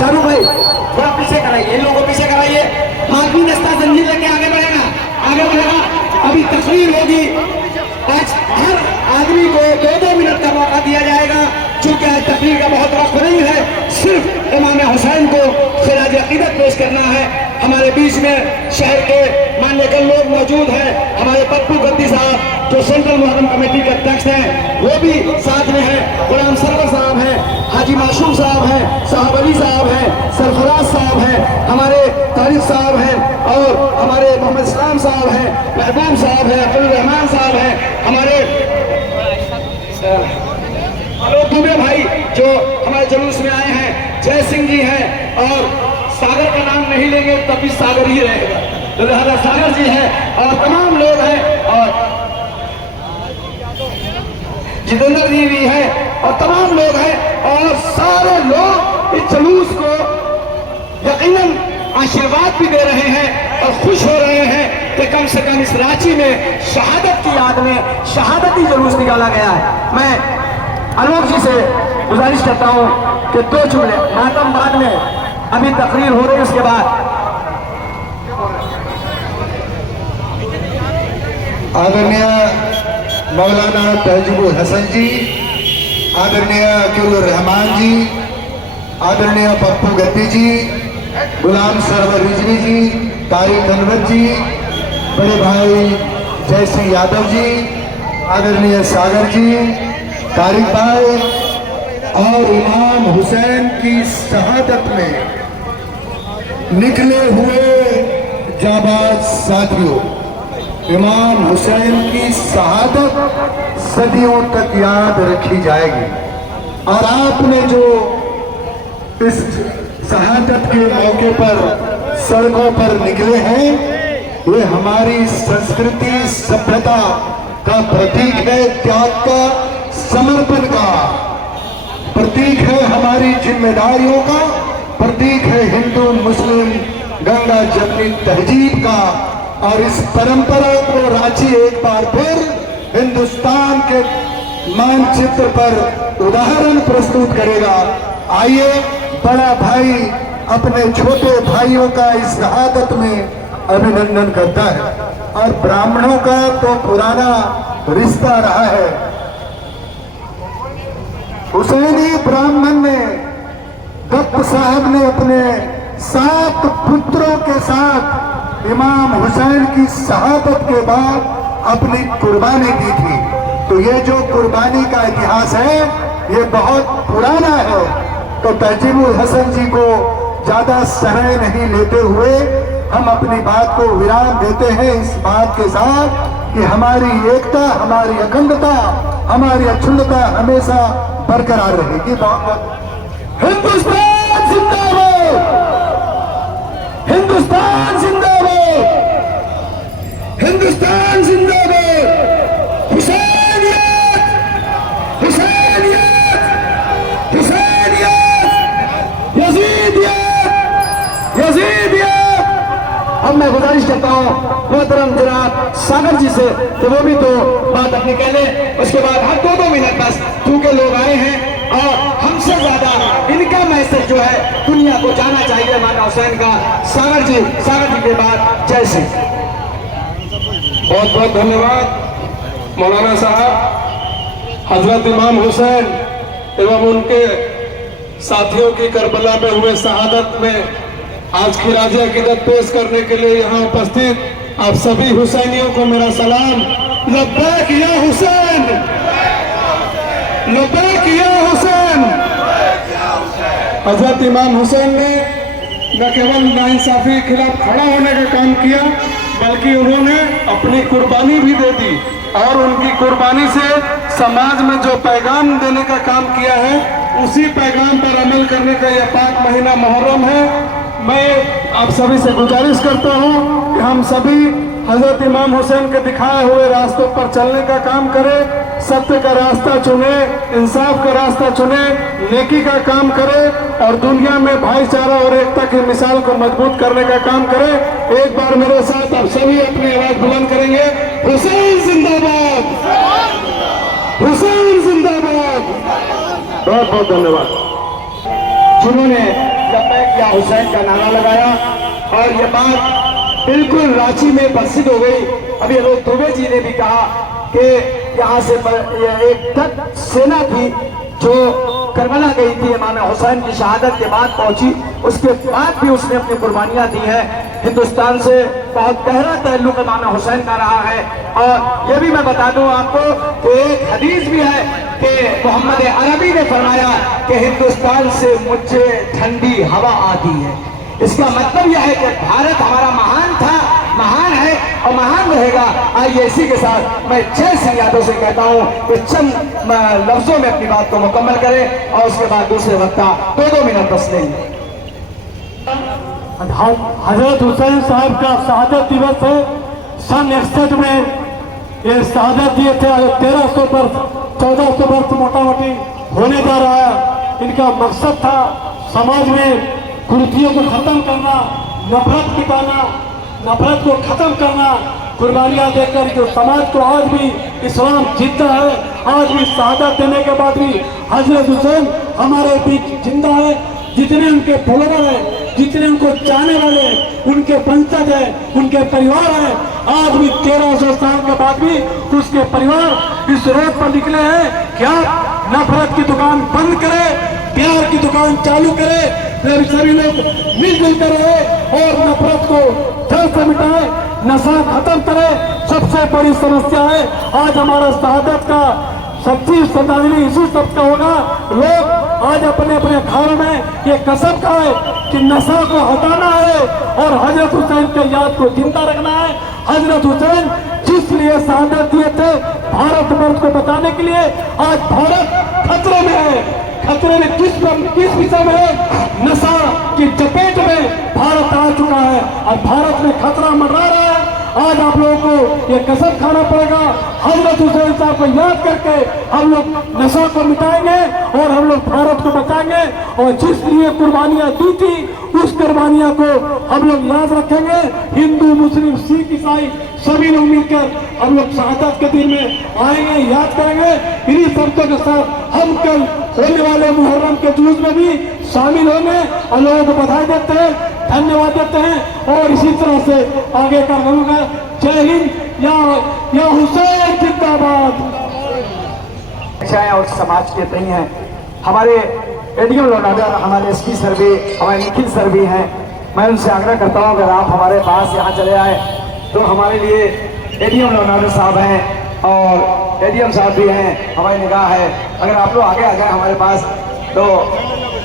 शाहरुख भाई थोड़ा पीछे कराइए, इन लोगों को पीछे कराइए। मालवी दस्ता जंजीर लेके आगे बढ़ेगा, आगे बढ़ेगा। अभी तकरीर होगी, आज हर आदमी को 2-2 मिनट का मौका दिया जाएगा, क्योंकि आज तकरीर का बहुत वक्त नहीं है। सिर्फ इमाम हुसैन को खिराज अकीदत पेश करना है। हमारे बीच में शहर के मान्यवर लोग मौजूद हैं। हमारे पप्पू गद्दी साहब जो सेंट्रल मुहर्रम कमेटी के अध्यक्ष हैं, वो भी साथ में हैं। गुलाम सरवर साहब हैं, हाजी मासूम साहब हैं, साहब अली साहब हैं, सरफराज साहब हैं, हमारे तारिक साहब हैं, और हमारे मोहम्मद इस्लाम साहब हैं, महबूब साहब हैं, अब्दुल रहमान साहब हैं, हमारे आलोक दुबे भाई जो हमारे जुलूस में आए हैं, जय सिंह जी हैं, और सागर का नाम नहीं लेंगे तभी सागर ही रहेगा, तो लिहाजा सागर जी हैं, और तमाम लोग हैं, और जितेंद्र जी भी हैं, और तमाम लोग हैं, और सारे लोग इस जुलूस को यकीनन आशीर्वाद भी दे रहे हैं और खुश हो रहे हैं कि कम से कम इस रांची में शहादत की याद में शहादती जुलूस निकाला गया है। मैं आलोक जी से गुजारिश करता हूं कि 2 जुमले मातम बाद में, अभी तकरीर हो रही है, उसके बाद आदरणीय मौलाना तहजीबुल हसन जी, आदरणीय अकीलुर रहमान जी, आदरणीय पप्पू गद्दी जी, गुलाम सरवर रिजवी जी, तारिक अनवर जी, बड़े भाई जय सिंह यादव जी, आदरणीय सागर जी, तारिक भाई, और इमाम हुसैन की शहादत में निकले हुए जाबाज साथियों, इमाम हुसैन की शहादत सदियों तक याद रखी जाएगी। और आपने जो इस शहादत के मौके पर सड़कों पर निकले हैं, ये हमारी संस्कृति सभ्यता का प्रतीक है, त्याग का, समर्पण का प्रतीक है, हमारी जिम्मेदारियों का प्रतीक है, हिंदू मुस्लिम गंगा जमनी तहजीब का। और इस परंपरा को रांची एक बार फिर हिंदुस्तान के मानचित्र पर उदाहरण प्रस्तुत करेगा। आइए, बड़ा भाई अपने छोटे भाइयों का इस शहादत में अभिनंदन करता है, और ब्राह्मणों का तो पुराना रिश्ता रहा है। हुसैनी ब्राह्मण ने, दत्त साहब ने अपने 7 पुत्रों के साथ इमाम हुसैन की शहादत के बाद अपनी कुर्बानी दी थी। तो ये जो कुर्बानी का इतिहास है, ये बहुत पुराना है। तो तहजीबुल हसन जी को ज्यादा समय नहीं लेते हुए हम अपनी बात को विराम देते हैं, इस बात के साथ कि हमारी एकता, हमारी अखंडता, हमारी अक्षुण्णता हमेशा बरकरार रहेगी। हिंदुस्तान जिंदाबाद, हिंदुस्तान जिंदाबाद, हिंदुस्तान जिंदाबाद, हुसैनियत, हुसैनियत, हुसैनियत, यजीदियत, यजीदियत। अब मैं गुजारिश करता हूँ मोहतरम जनाब सागर जी से कि वो भी तो बात अपनी कह ले, उसके बाद हम 2-2 मिनट बस, क्योंकि लोग आए हैं और हमसे ज्यादा इनका मैसेज जो है दुनिया को जाना चाहिए माना हुसैन का। सागर जी के बाद जय सिंह। बहुत बहुत धन्यवाद मौलाना साहब। हजरत इमाम हुसैन एवं उनके साथियों की करबला में हुए शहादत में आज की खिराज अकीदत पेश करने के लिए यहाँ उपस्थित आप सभी हुसैनियों को मेरा सलाम। लब्बैक या हुसैन, लब्बैक या हुसैन। हजरत इमाम हुसैन ने न केवल नाइंसाफी के खिलाफ खड़ा होने का काम किया, बल्कि उन्होंने अपनी कुर्बानी भी दे दी, और उनकी कुर्बानी से समाज में जो पैगाम देने का काम किया है, उसी पैगाम पर अमल करने का यह पाक महीना मुहर्रम है। मैं आप सभी से गुजारिश करता हूं कि हम सभी हजरत इमाम हुसैन के दिखाए हुए रास्तों पर चलने का काम करें, सत्य का रास्ता चुने, इंसाफ का रास्ता चुने, नेकी का काम करें, और दुनिया में भाईचारा और एकता की मिसाल को मजबूत करने का काम करें। एक बार मेरे साथ आप सभी अपनी आवाज बुलंद करेंगे, हुसैन जिंदाबाद, हुसैन जिंदाबाद। बहुत बहुत धन्यवाद। जिन्होंने लब्बैक या हुसैन का नारा लगाया और ये बात बिल्कुल रांची में प्रसिद्ध हो गई। अभी अलोक दुबे जी ने भी कहा कि यहाँ से एक तक सेना थी जो करबला गई थी, इमाम हुसैन की शहादत के बाद पहुंची, उसके बाद भी उसने अपनी कुर्बानियां दी हैं। हिंदुस्तान से बहुत गहरा ताल्लुक इमाम हुसैन का रहा है। और ये भी मैं बता दूं आपको कि एक हदीस भी है कि मोहम्मद अरबी ने फरमाया कि हिंदुस्तान से मुझे ठंडी हवा आती है। इसका मतलब यह है कि भारत हमारा महान था, महान है और महान रहेगा। आइए इसी के साथ मैं जय सिंह यादव से कहता हूं कि चंद लफ्जों में अपनी बात को मुकम्मल करें और उसके बाद दूसरे वक्ता 2-2 मिनट बस लेंगे। हजरत हुसैन साहब का शहादत दिवस है। सन 61 में ये शहादत दिए थे। 1300 वर्ष 1400 वर्ष मोटा मोटी होने जा रहा है। इनका मकसद था समाज में कुरीतियों को खत्म करना, नफरत मिटाना, नफरत को खत्म करना, कुर्बानियां देकर जो समाज को आज भी इस्लाम जिंदा है। आज भी शहादत देने के बाद भी हजरत हुसैन हमारे बीच जिंदा है। जितने उनके फॉलोवर है, जितने उनको चाहने वाले, उनके वंशज है, उनके परिवार है, आज भी 1300 साल के बाद भी उसके परिवार इस रोड पर निकले हैं। क्या नफरत की दुकान बंद करे, प्यार की दुकान चालू करे, सभी लोग मिलजुल कर रहे और नफरत को जड़ से मिटाए, नशा खत्म करे। सबसे बड़ी समस्या है आज हमारा शहादत का सच्ची श्रद्धांजलि इसी सब का होगा। लोग आज अपने अपने घरों में ये कसम खाए कि नशा को हटाना है और हजरत हुसैन के याद को जिंदा रखना है। हजरत हुसैन जिस लिए शहादत दिए थे भारत वर्ष को बचाने के लिए, आज भारत खतरे में है। खतरे में किस विषय में है? नशा की चपेट में भारत आ चुका है और भारत में खतरा मंडरा रहा है। आज आप लोगों को ये कसम खाना पड़ेगा, हजरत हुसैन साहब को याद करके हम लोग नशा को मिटाएंगे और हम लोग भारत को बचाएंगे। और जिस लिए कुर्बानियां दी थी उस कुर्बानियां को हम लोग याद रखेंगे। हिंदू, मुस्लिम, सिख, ईसाई सभी लोग मिलकर हम लोग शहादत के दिन में आएंगे, याद करेंगे। इन्हीं शब्दों के साथ हम कल होने वाले मुहर्रम के जुलूस में भी शामिल होंगे और लोगों को बधाई देते हैं, धन्यवाद देते हैं और इसी तरह से आगे का रहूंगा। जय हिंद, या हुसैन जिंदाबाद। और समाज के प्रिय हैं हमारे एडीएम लोनाडर, हमारे एसपी सर भी, हमारे निखिल सर भी हैं। मैं उनसे आग्रह करता हूं अगर आप हमारे पास यहाँ चले आए तो हमारे लिए एडीएम लोनाडर साहब हैं और एडीएम साहब भी हैं, हमारी निगाह है। अगर आप लोग आगे आ जाए हमारे पास तो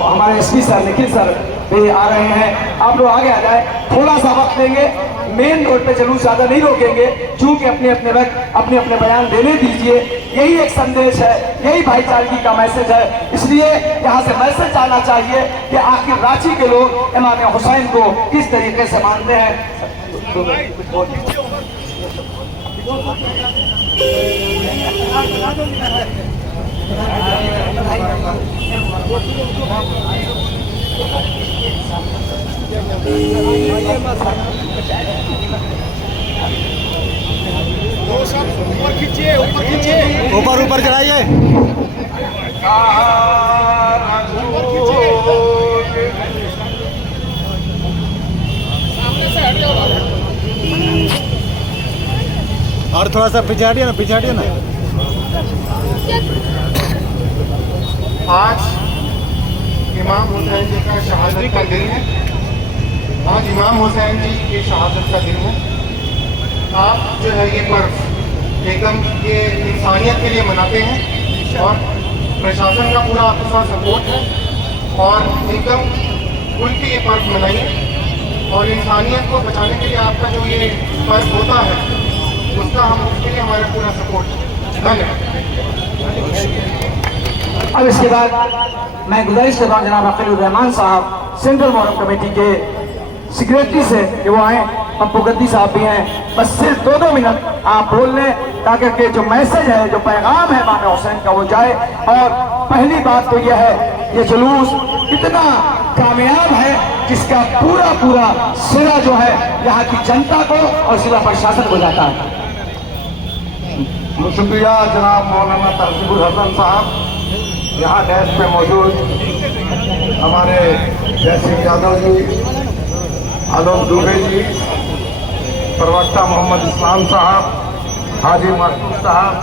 हमारे एसपी सर, निखिल सर भी आ रहे हैं। आप लोग आगे आ जाए, थोड़ा सा वक्त देंगे, मेन रोड पे जुलूस ज्यादा नहीं रोकेंगे क्योंकि अपने अपने वक्त अपने अपने बयान देने दीजिए। यही एक संदेश है, यही भाईचारगी का मैसेज है। इसलिए यहाँ से मैसेज आना चाहिए कि आखिर रांची के लोग इमाम हुसैन को किस तरीके से मानते हैं। ऊपर ऊपर चढ़ाइए। और थोड़ा सा पीछे हटिए ना, पीछे हटिए ना। आज इमाम हुसैन जी का शहादत का दिन है। आज इमाम हुसैन जी की शहादत का दिन है। आप जो है ये पर्व एकदम ये इंसानियत के लिए मनाते हैं और प्रशासन का पूरा आपके साथ सपोर्ट है और एकदम खुल के ये पर्व मनाइए और इंसानियत को बचाने के लिए आपका जो ये पर्व होता है उसका हम उसके लिए हमारा पूरा सपोर्ट है। धन्यवाद। अब इसके बाद मैं गुजारिश कर रहा हूँ जनाब अकील रहमान साहब सेंट्रल मोहर्रम कमेटी के सेक्रेटरी से कि वो आए, पप्पू गद्दी साहब भी हैं। बस सिर्फ 2-2 मिनट आप बोल लें ताकि के जो मैसेज है, जो पैगाम है इमाम हुसैन का वो जाए। और पहली बात तो यह है ये जुलूस इतना कामयाब है जिसका पूरा पूरा सिरा जो है यहाँ की जनता को और जिला प्रशासन को जाता है। शुक्रिया जनाब मौलाना तहसीबुल हसन साहब यहाँ डैश पे मौजूद हमारे जय सिंह यादव जी, आलोक दुबे जी, प्रवक्ता मोहम्मद इस्लाम साहब, हाजी महफूज साहब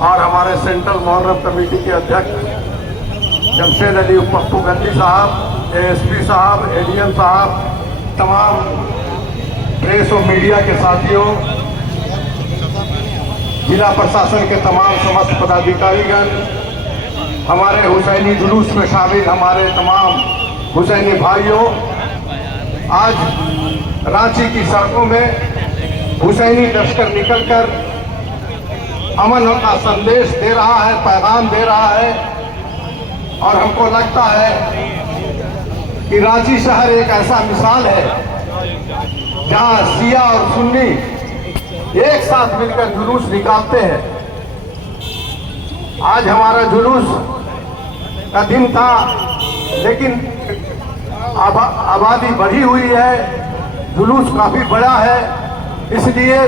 और हमारे सेंट्रल मुहर्रम कमेटी के अध्यक्ष जमशेद अली पप्पू गंदी साहब, एएसपी साहब, एडीएम साहब, तमाम प्रेस और मीडिया के साथियों, जिला प्रशासन के तमाम समस्त पदाधिकारीगण, हमारे हुसैनी जुलूस में शामिल हमारे तमाम हुसैनी भाइयों, आज रांची की सड़कों में हुसैनी लश्कर निकलकर अमन का संदेश दे रहा है, पैगाम दे रहा है। और हमको लगता है कि रांची शहर एक ऐसा मिसाल है जहां शिया और सुन्नी एक साथ मिलकर जुलूस निकालते हैं। आज हमारा जुलूस का दिन था, लेकिन आबादी बढ़ी हुई है, जुलूस काफी बड़ा है, इसलिए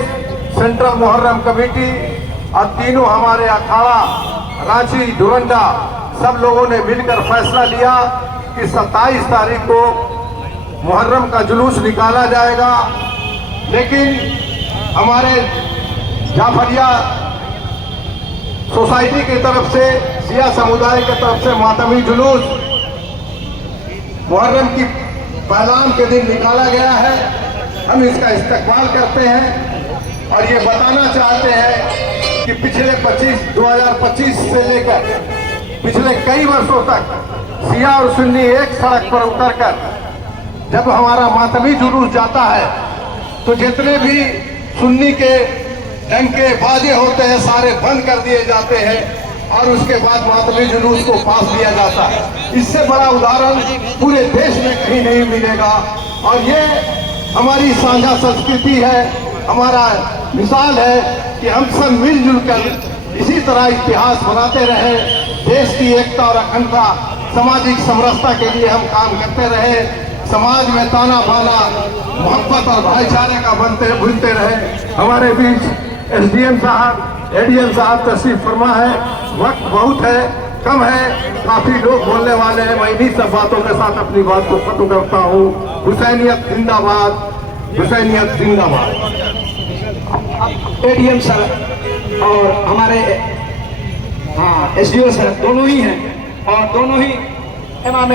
सेंट्रल मुहर्रम कमेटी और तीनों हमारे अखाड़ा रांची डोरंडा सब लोगों ने मिलकर फैसला लिया कि 27 तारीख को मुहर्रम का जुलूस निकाला जाएगा। लेकिन हमारे जाफरिया सोसाइटी की तरफ से, शिया समुदाय की तरफ से मातमी जुलूस मुहर्रम की पहलाम के दिन निकाला गया है। हम इसका इस्तकबाल करते हैं और ये बताना चाहते हैं कि पिछले 2025 से लेकर पिछले कई वर्षों तक शिया और सुन्नी एक सड़क पर उतरकर जब हमारा मातमी जुलूस जाता है तो जितने भी सुन्नी के डंके बाजे होते हैं सारे बंद कर दिए जाते हैं और उसके बाद मातमी जुलूस को पास दिया जाता है। इससे बड़ा उदाहरण पूरे देश में कहीं नहीं मिलेगा और ये हमारी साझा संस्कृति है, हमारा मिसाल है कि हम सब मिलजुल कर इसी तरह इतिहास बनाते रहे, देश की एकता और अखंडता, सामाजिक समरसता के लिए हम काम करते रहे, समाज में ताना बाना, मोहब्बत और भाईचारे का भूलते रहे। हमारे बीच एसडीएम साहब, एडीएम साहब तशरीफ फरमा है, वक्त बहुत है, कम है, काफी लोग बोलने वाले हैं। मैं इन्हीं सब बातों के साथ अपनी बात को खत्म करता हूँ। हुसैनियत जिंदाबाद, हुसैनियत जिंदाबाद। एडीएम सर और हमारे एसडीओ सर दोनों ही हैं और दोनों ही इमाम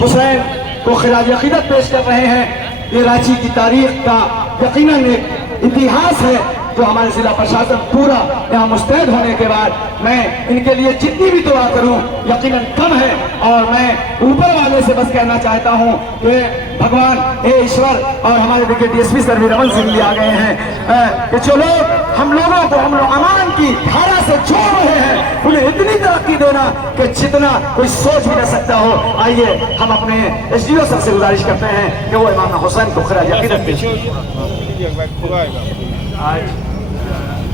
हुसैन को खिराज अकीदत पेश कर रहे हैं। ये रांची की तारीख का यकीनन एक इतिहास है जो हमारे जिला प्रशासन पूरा यहाँ मुस्तैद होने के बाद मैं इनके लिए जितनी भी दुआ करूँ यकीनन कम है। और मैं ऊपर वाले से बस कहना चाहता हूँ कि भगवान हे ईश्वर और हमारे देखिए डीएसपी सर भी रमन सिंह भी आ गए हैं कि जो लोग हम लोगों को हम लोग अमान की धारा से जोड़ रहे हैं उन्हें इतनी तरक्की देना कि जितना कोई सोच भी न सकता हो। आइए हम अपने एसडीओ सर से गुजारिश करते हैं कि वो इमाम हुसैन को खिराज अकीदत पेश करें। आज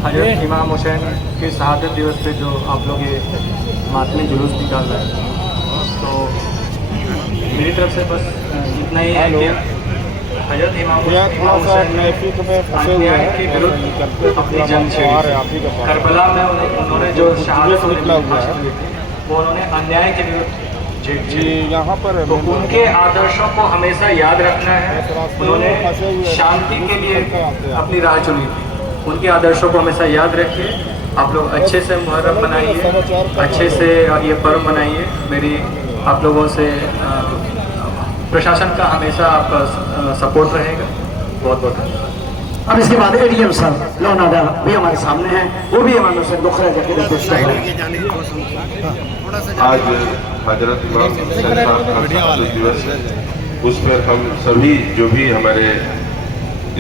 हजरत इमाम हुसैन के शहादत दिवस पे जो आप लोग ये मातमी जुलूस निकाल रहे हैं, तो मेरी तरफ से बस इतना ही है कि हजरत इमाम हुसैन अन्याय के विरुद्ध अपनी जंग छेड़ी। करबला में उन्होंने जो शहादत हासिल की थी वो उन्होंने अन्याय के विरुद्ध यहाँ पर तो उनके आदर्शों को हमेशा याद रखना है। उन्होंने शांति के लिए अपनी राह चुनी थी, उनके आदर्शों को हमेशा याद रखिए। आप लोग अच्छे से मुहर्रम मनाइए, अच्छे से ये पर्व मनाइए। मेरी आप लोगों से प्रशासन का हमेशा आपका सपोर्ट रहेगा। बहुत बहुत धन्यवाद। अब इसके बाद एडीएम सर लौनादा भी हमारे सामने हैं, वो भी इमाम हुसैन को खिराज अकीदत पेश करेंगे। आज हजरत इमाम हुसैन साहब का शहादत दिवस है, उस पर हम सभी जो भी हमारे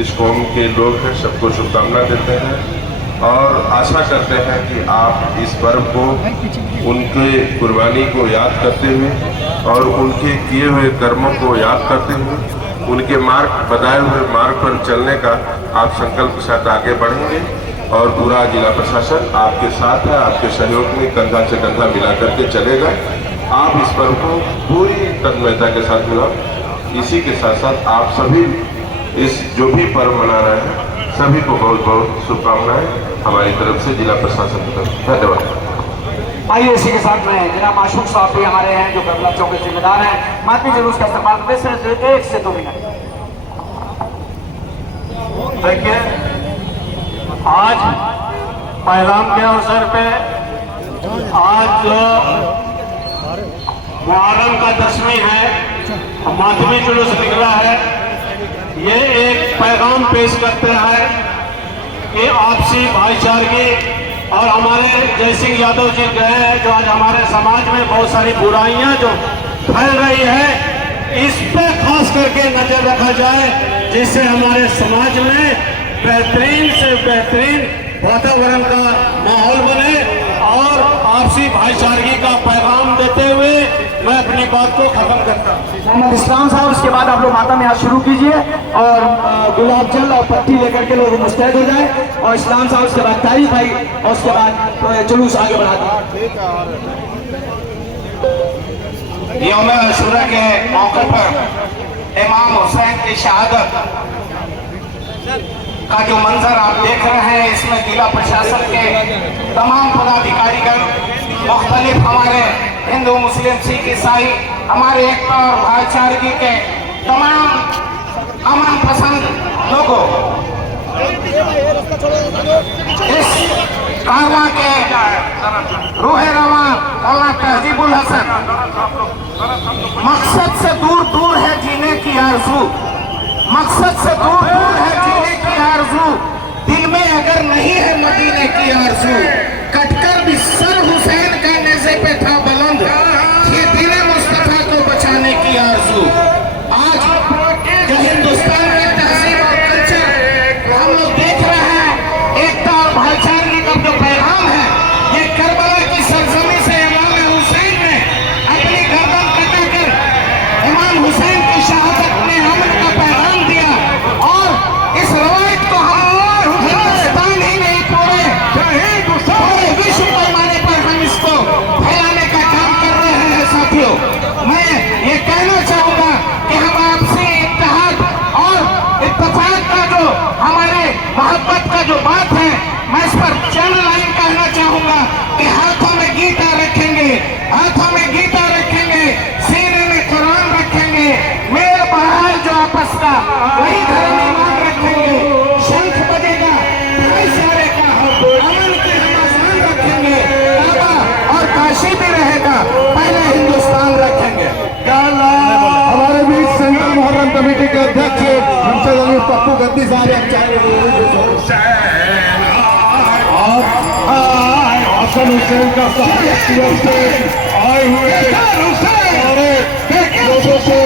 इस कौम के लोग हैं सबको शुभकामना देते हैं और आशा करते हैं कि आप इस पर्व को उनके कुर्बानी को याद करते हुए और उनके किए हुए कर्मों को याद करते हुए उनके मार्ग बताए हुए मार्ग पर चलने का आप संकल्प के साथ आगे बढ़ेंगे और पूरा जिला प्रशासन आपके साथ है, आपके सहयोग में कंधा से कंधा मिला करके चलेगा। आप इस पर्व को पूरी तन्मयता के साथ मिलाओ। इसी के साथ साथ आप सभी इस जो भी पर्व मना रहे हैं सभी को बहुत बहुत शुभकामनाएं हमारी तरफ से, जिला प्रशासन की तरफ से। धन्यवाद। आइए इसी के साथ में जनाब माशूक साहब भी हमारे हैं जो करबला चौक के जिम्मेदार हैं, मातमी जुलूस का इस्तेमाल करते हैं। सिर्फ 1 से 2 मिनट। देखिए, आज पैगाम के अवसर पे आज जो मुहर्रम का 10वीं है, मातमी जुलूस निकला है, ये एक पैगाम पेश करते हैं कि आपसी भाईचारगी और हमारे जयसिंह यादव जी गए हैं जो आज हमारे समाज में बहुत सारी बुराइयां जो फैल रही है, इस पे खास करके नजर रखा जाए, जिससे हमारे समाज में बेहतरीन से बेहतरीन वातावरण का माहौल बने और आपसी भाईचारगी का पैगाम देते हुए मैं अपनी बात को खत्म करता हूँ। मोहम्मद इस्लाम साहब, उसके बाद आप लोग माता में हाथ शुरू कीजिए और गुलाब जल और पट्टी लेकर के लोग मुस्तैद हो जाए, और इस्लाम साहब उसके बाद तारीफ भाई और उसके बाद जुलूस आगे बढ़ा दें। यौम अशूरा के मौके पर इमाम हुसैन की शहादत का जो मंजर आप देख रहे हैं, इसमें जिला प्रशासन के तमाम पदाधिकारीगण, मुख्तलिफ हमारे हिंदू मुस्लिम सिख ईसाई, हमारे एकता और भाईचारगी के तमाम अमन पसंद लोगों इस कारवां के रूह रवां मौलाना तहजीबुल हसन मकसद से दूर दूर है जीने की आरज़ू, मकसद से दूर दूर है जीने की आरज़ू, दिल में अगर नहीं है मदीने की आरज़ू, कटकर भी सर हुसैन का नेज़े पे था बुलंद, ये दिल मुस्तफा को बचाने की आरज़ू। आज जो हिंदुस्तान में तहजीब और कल्चर हम लोग देख रहे हैं, एकता और भाईचारगी का जो पैगाम है, ये करबला की सरजमी से इमाम हुसैन ने अपनी गर्दन कटाकर इमाम हुसैन की शहादत में अमन का पैगाम दिया, और इस रवायत को हम हिंदुस्तान ही नहीं पूरे विश्व पैमाने पर हम इसको फैलाने का काम कर रहे हैं। साथियों, मैं ये कहना चाहूंगा कि हम आपसी इत्तेहाद और इत्तेफाक का जो हमारे मोहब्बत का जो बात है, मैं इस पर चंद लाइन कहना चाहूंगा कि हाथों में गीता रखेंगे, हाथों में गीता रखेंगे, सीने में कुरान रखेंगे, मेल बहाल जो आपस का वही धर्म ईमान रखेंगे, शंख बजेगा भाईचारे का, अमन की रमजान रखेंगे, काबा और काशी भी रहेगा, पहले हिंदुस्तान रखेंगे। हमारे बीच सेंट्रल मुहर्रम कमेटी के अध्यक्ष हमसे अली पप्पू गद्दी साहब हसन हुसैन का सहायक से आए हुए लोगों को